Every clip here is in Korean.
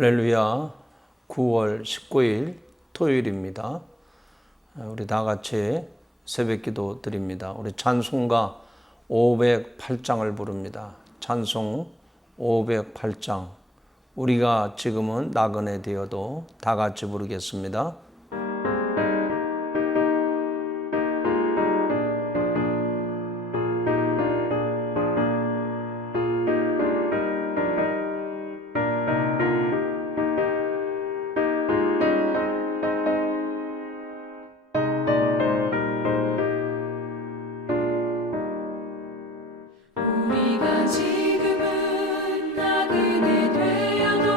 할렐루야. 9월 19일 토요일입니다. 우리 다 같이 새벽 기도 드립니다. 우리 찬송가 508장을 부릅니다. 찬송 508장. 우리가 지금은 나그네 되어도 다 같이 부르겠습니다. 우리가 지금은 나그네 되어도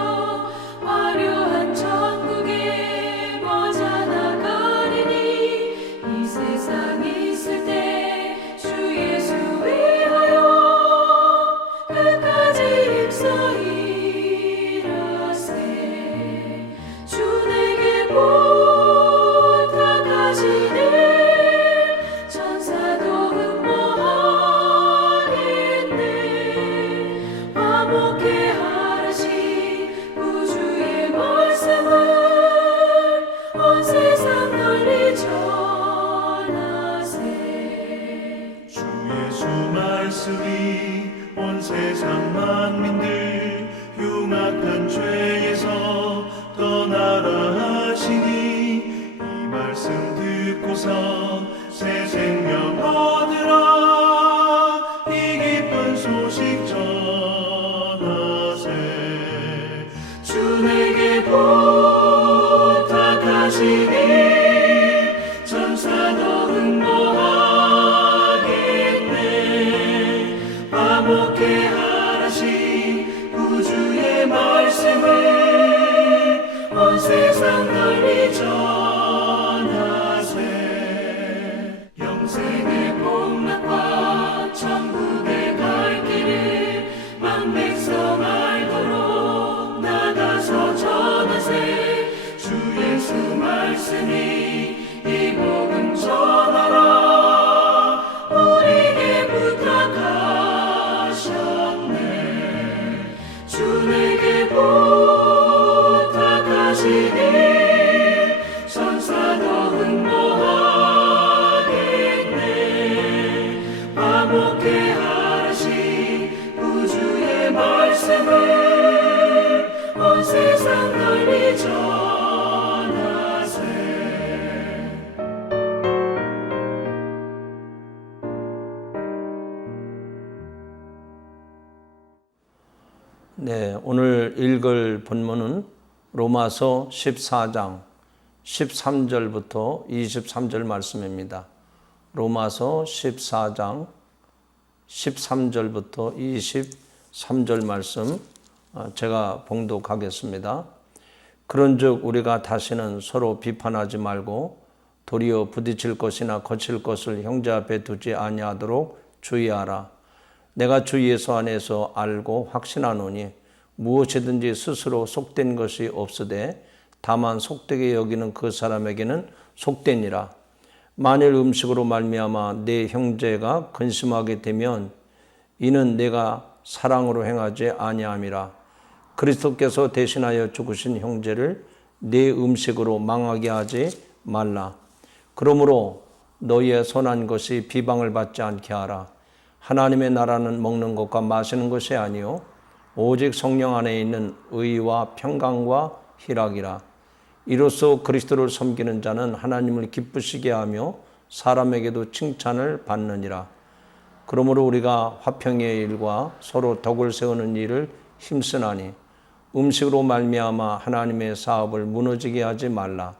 화려한 천국에 머자 나가리니 이 세상 있을 때 주 예수 위하여 끝까지 힘써 일하세. 주 내게 부탁하시네. 천사도 화목해 하라시 구주의 말씀을 온 세상 널리 전하세. 주 예수 말씀이 온 세상 만민들 흉악한 죄에서 떠나라 하시니 이 말씀 듣고서 새 생명 얻으라. 이 기쁜 소식 전하세. 주 내게 부탁하시니 천사도 응모하겠네. 화목해 하라시 구주의 말씀을 온 세상 널리 전하세. 영생의 복락과 천국의 갈 길을 만백성 알도록 나가서 전하세. 주 예수 말씀이 이 복음 전하라. 우리에게 부탁하셨네. 주 내게 부탁하시니 천사도 응모하겠네. 화목해 하라시 구주의 말씀을 온 세상 널리 전하세. 네, 오늘 읽을 본문은 로마서 14장 13절부터 23절 말씀입니다. 로마서 14장 13절부터 23절 말씀 제가 봉독하겠습니다. 그런즉 우리가 다시는 서로 비판하지 말고 도리어 부딪힐 것이나 거칠 것을 형제 앞에 두지 아니하도록 주의하라. 내가 주 예수 안에서 알고 확신하노니 무엇이든지 스스로 속된 것이 없으되 다만 속되게 여기는 그 사람에게는 속되니라. 만일 음식으로 말미암아 내 형제가 근심하게 되면 이는 내가 사랑으로 행하지 아니함이라. 그리스도께서 대신하여 죽으신 형제를 내 음식으로 망하게 하지 말라. 그러므로 너희의 선한 것이 비방을 받지 않게 하라. 하나님의 나라는 먹는 것과 마시는 것이 아니요 오직 성령 안에 있는 의와 평강과 희락이라. 이로써 그리스도를 섬기는 자는 하나님을 기쁘시게 하며 사람에게도 칭찬을 받느니라. 그러므로 우리가 화평의 일과 서로 덕을 세우는 일을 힘쓰나니 음식으로 말미암아 하나님의 사업을 무너지게 하지 말라.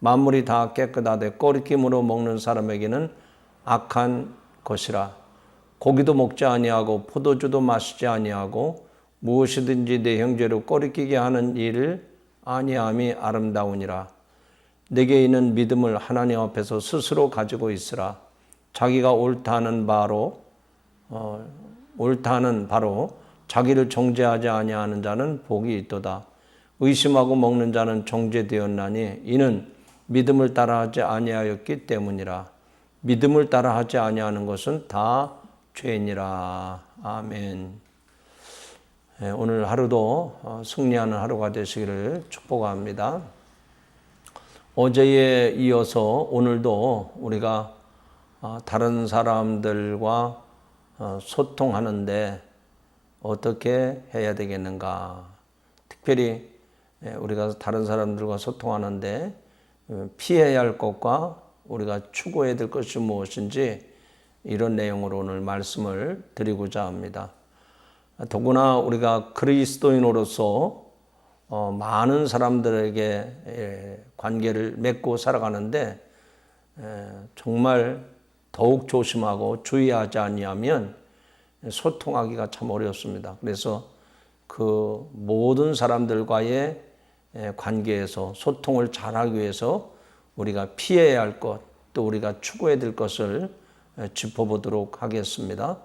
만물이 다 깨끗하되 꺼리낌으로 먹는 사람에게는 악한 것이라. 고기도 먹지 아니하고 포도주도 마시지 아니하고 무엇이든지 내 형제를 꺼리끼게 하는 일을 아니함이 아름다우니라. 내게 있는 믿음을 하나님 앞에서 스스로 가지고 있으라. 자기가 옳다는 바로 자기를 정죄하지 아니하는 자는 복이 있도다. 의심하고 먹는 자는 정죄되었나니 이는 믿음을 따라하지 아니하였기 때문이라. 믿음을 따라하지 아니하는 것은 다 죄니라. 아멘. 오늘 하루도 승리하는 하루가 되시기를 축복합니다. 어제에 이어서 오늘도 우리가 다른 사람들과 소통하는데 어떻게 해야 되겠는가? 특별히 우리가 다른 사람들과 소통하는데 피해야 할 것과 우리가 추구해야 될 것이 무엇인지 이런 내용으로 오늘 말씀을 드리고자 합니다. 더구나 우리가 그리스도인으로서 많은 사람들에게 관계를 맺고 살아가는데 정말 더욱 조심하고 주의하지 아니하면 소통하기가 참 어렵습니다. 그래서 그 모든 사람들과의 관계에서 소통을 잘하기 위해서 우리가 피해야 할 것, 또 우리가 추구해야 될 것을 짚어보도록 하겠습니다.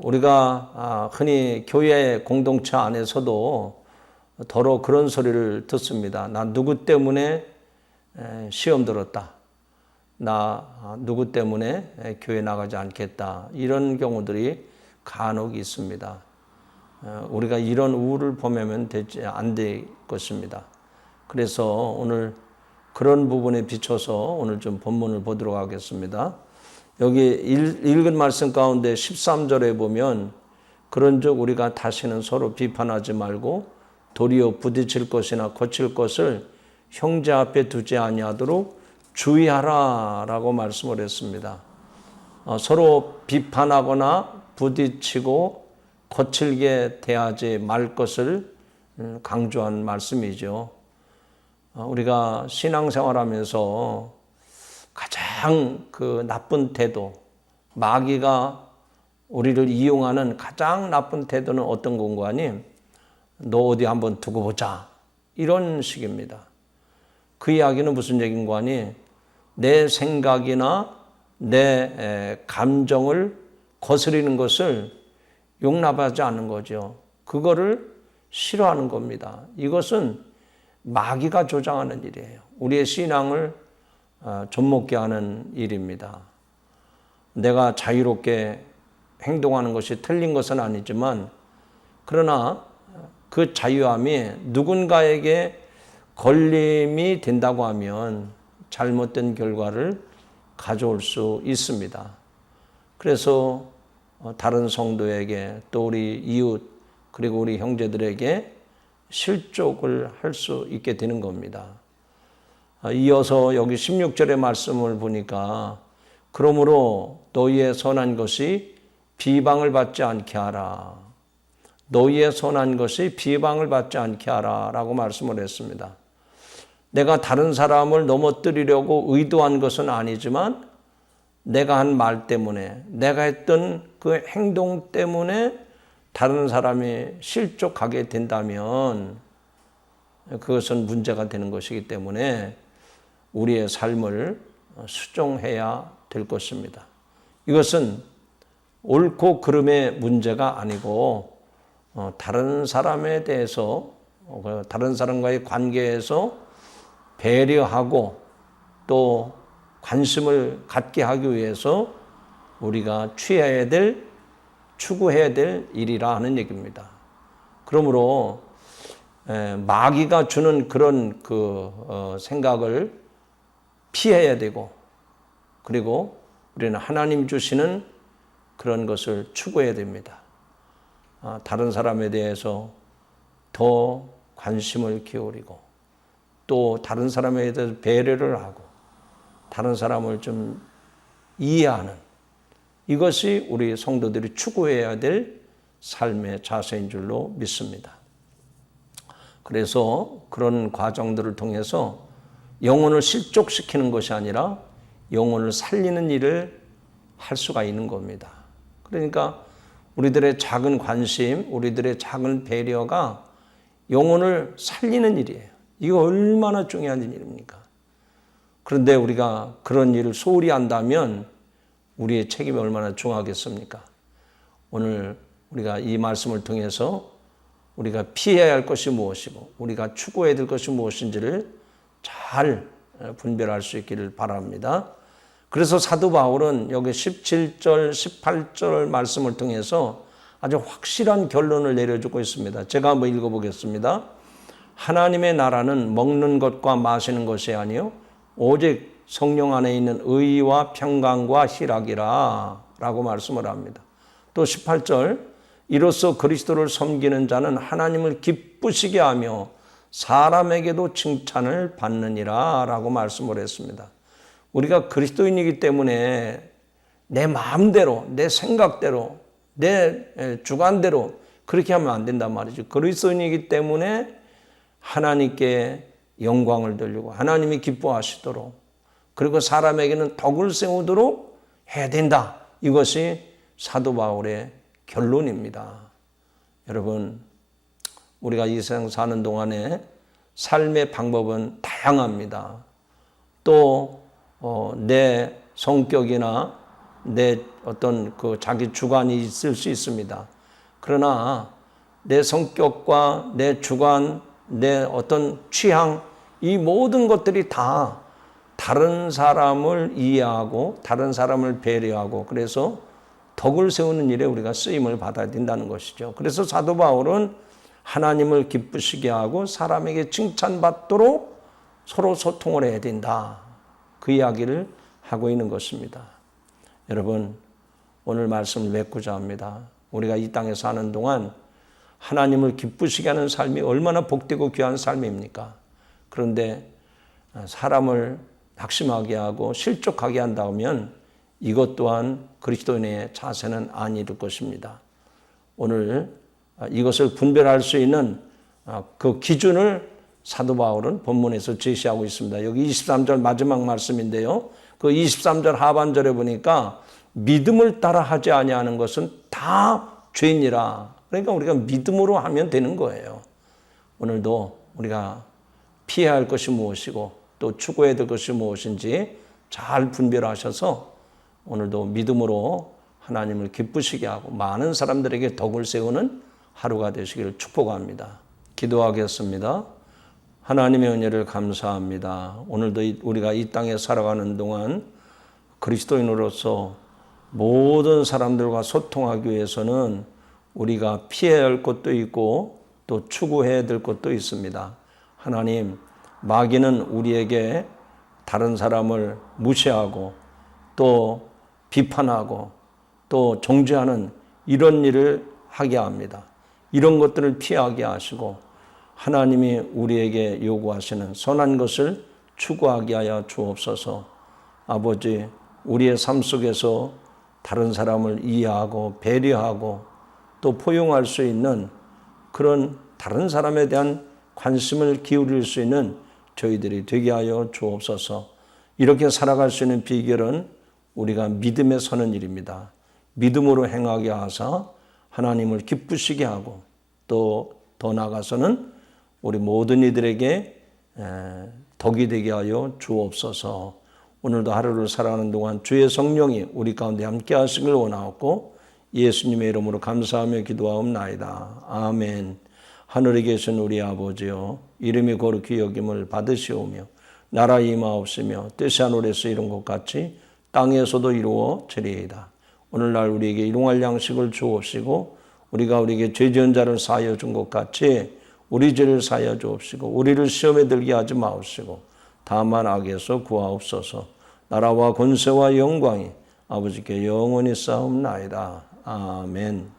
우리가 흔히 교회 공동체 안에서도 더러 그런 소리를 듣습니다. 나 누구 때문에 시험 들었다. 나 누구 때문에 교회 나가지 않겠다. 이런 경우들이 간혹 있습니다. 우리가 이런 우를 범하면 안 될 것입니다. 그래서 오늘 그런 부분에 비춰서 오늘 좀 본문을 보도록 하겠습니다. 여기 읽은 말씀 가운데 13절에 보면 그런즉 우리가 다시는 서로 비판하지 말고 도리어 부딪힐 것이나 거칠 것을 형제 앞에 두지 아니하도록 주의하라 라고 말씀을 했습니다. 서로 비판하거나 부딪히고 거칠게 대하지 말 것을 강조한 말씀이죠. 우리가 신앙생활하면서 가장 그 나쁜 태도, 마귀가 우리를 이용하는 가장 나쁜 태도는 어떤 건가 하니 너 어디 한번 두고 보자 이런 식입니다. 그 이야기는 무슨 얘기인가 하니 내 생각이나 내 감정을 거스리는 것을 용납하지 않는 거죠. 그거를 싫어하는 겁니다. 이것은 마귀가 조장하는 일이에요. 우리의 신앙을 좀먹게 하는 일입니다. 내가 자유롭게 행동하는 것이 틀린 것은 아니지만 그러나 그 자유함이 누군가에게 걸림이 된다고 하면 잘못된 결과를 가져올 수 있습니다. 그래서 다른 성도에게 또 우리 이웃 그리고 우리 형제들에게 실족을 할 수 있게 되는 겁니다. 이어서 여기 16절의 말씀을 보니까 그러므로 너희의 선한 것이 비방을 받지 않게 하라. 너희의 선한 것이 비방을 받지 않게 하라 라고 말씀을 했습니다. 내가 다른 사람을 넘어뜨리려고 의도한 것은 아니지만 내가 한 말 때문에 내가 했던 그 행동 때문에 다른 사람이 실족하게 된다면 그것은 문제가 되는 것이기 때문에 우리의 삶을 수정해야 될 것입니다. 이것은 옳고 그름의 문제가 아니고 다른 사람에 대해서 다른 사람과의 관계에서 배려하고 또 관심을 갖게 하기 위해서 우리가 취해야 될, 추구해야 될 일이라 하는 얘기입니다. 그러므로 마귀가 주는 그런 생각을 피해야 되고 그리고 우리는 하나님 주시는 그런 것을 추구해야 됩니다. 다른 사람에 대해서 더 관심을 기울이고 또 다른 사람에 대해서 배려를 하고 다른 사람을 좀 이해하는 이것이 우리 성도들이 추구해야 될 삶의 자세인 줄로 믿습니다. 그래서 그런 과정들을 통해서 영혼을 실족시키는 것이 아니라 영혼을 살리는 일을 할 수가 있는 겁니다. 그러니까 우리들의 작은 관심, 우리들의 작은 배려가 영혼을 살리는 일이에요. 이거 얼마나 중요한 일입니까? 그런데 우리가 그런 일을 소홀히 한다면 우리의 책임이 얼마나 중하겠습니까? 오늘 우리가 이 말씀을 통해서 우리가 피해야 할 것이 무엇이고 우리가 추구해야 될 것이 무엇인지를 잘 분별할 수 있기를 바랍니다. 그래서 사도 바울은 여기 17절, 18절 말씀을 통해서 아주 확실한 결론을 내려주고 있습니다. 제가 한번 읽어보겠습니다. 하나님의 나라는 먹는 것과 마시는 것이 아니요 오직 성령 안에 있는 의와 평강과 희락이라 라고 말씀을 합니다. 또 18절 이로써 그리스도를 섬기는 자는 하나님을 기쁘시게 하며 사람에게도 칭찬을 받느니라 라고 말씀을 했습니다. 우리가 그리스도인이기 때문에 내 마음대로, 내 생각대로, 내 주관대로 그렇게 하면 안 된단 말이죠. 그리스도인이기 때문에 하나님께 영광을 돌리고 하나님이 기뻐하시도록 그리고 사람에게는 덕을 세우도록 해야 된다. 이것이 사도 바울의 결론입니다. 여러분, 우리가 이 세상 사는 동안에 삶의 방법은 다양합니다. 또 내 성격이나 내 어떤 그 자기 주관이 있을 수 있습니다. 그러나 내 성격과 내 주관, 내 어떤 취향, 이 모든 것들이 다 다른 사람을 이해하고 다른 사람을 배려하고 그래서 덕을 세우는 일에 우리가 쓰임을 받아야 된다는 것이죠. 그래서 사도 바울은 하나님을 기쁘시게 하고 사람에게 칭찬받도록 서로 소통을 해야 된다. 그 이야기를 하고 있는 것입니다. 여러분, 오늘 말씀을 맺고자 합니다. 우리가 이 땅에 사는 동안 하나님을 기쁘시게 하는 삶이 얼마나 복되고 귀한 삶입니까? 그런데 사람을 낙심하게 하고 실족하게 한다면 이것 또한 그리스도인의 자세는 아닐 것입니다. 오늘 이것을 분별할 수 있는 그 기준을 사도 바울은 본문에서 제시하고 있습니다. 여기 23절 마지막 말씀인데요. 그 23절 하반절에 보니까 믿음을 따라 하지 아니하는 것은 다 죄인이라. 그러니까 우리가 믿음으로 하면 되는 거예요. 오늘도 우리가 피해야 할 것이 무엇이고 또 추구해야 될 것이 무엇인지 잘 분별하셔서 오늘도 믿음으로 하나님을 기쁘시게 하고 많은 사람들에게 덕을 세우는 하루가 되시기를 축복합니다. 기도하겠습니다. 하나님의 은혜를 감사합니다. 오늘도 우리가 이 땅에 살아가는 동안 그리스도인으로서 모든 사람들과 소통하기 위해서는 우리가 피해야 할 것도 있고 또 추구해야 될 것도 있습니다. 하나님, 마귀는 우리에게 다른 사람을 무시하고 또 비판하고 또 정죄하는 이런 일을 하게 합니다. 이런 것들을 피하게 하시고 하나님이 우리에게 요구하시는 선한 것을 추구하게 하여 주옵소서. 아버지, 우리의 삶 속에서 다른 사람을 이해하고 배려하고 또 포용할 수 있는 그런 다른 사람에 대한 관심을 기울일 수 있는 저희들이 되게 하여 주옵소서. 이렇게 살아갈 수 있는 비결은 우리가 믿음에 서는 일입니다. 믿음으로 행하게 하사 하나님을 기쁘시게 하고 또 더 나아가서는 우리 모든 이들에게 덕이 되게 하여 주옵소서. 오늘도 하루를 살아가는 동안 주의 성령이 우리 가운데 함께 하시길 원하옵고 예수님의 이름으로 감사하며 기도하옵나이다. 아멘. 하늘에 계신 우리 아버지여, 이름이 거룩히 여김을 받으시오며 나라 임하옵시며 뜻이 하늘에서 이룬 것 같이 땅에서도 이루어지리이다. 오늘날 우리에게 일용할 양식을 주옵시고 우리가 우리에게 죄 지은 자를 사하여 준 것 같이 우리 죄를 사하여 주옵시고 우리를 시험에 들게 하지 마옵시고 다만 악에서 구하옵소서. 나라와 권세와 영광이 아버지께 영원히 쌓옵나이다. 아멘.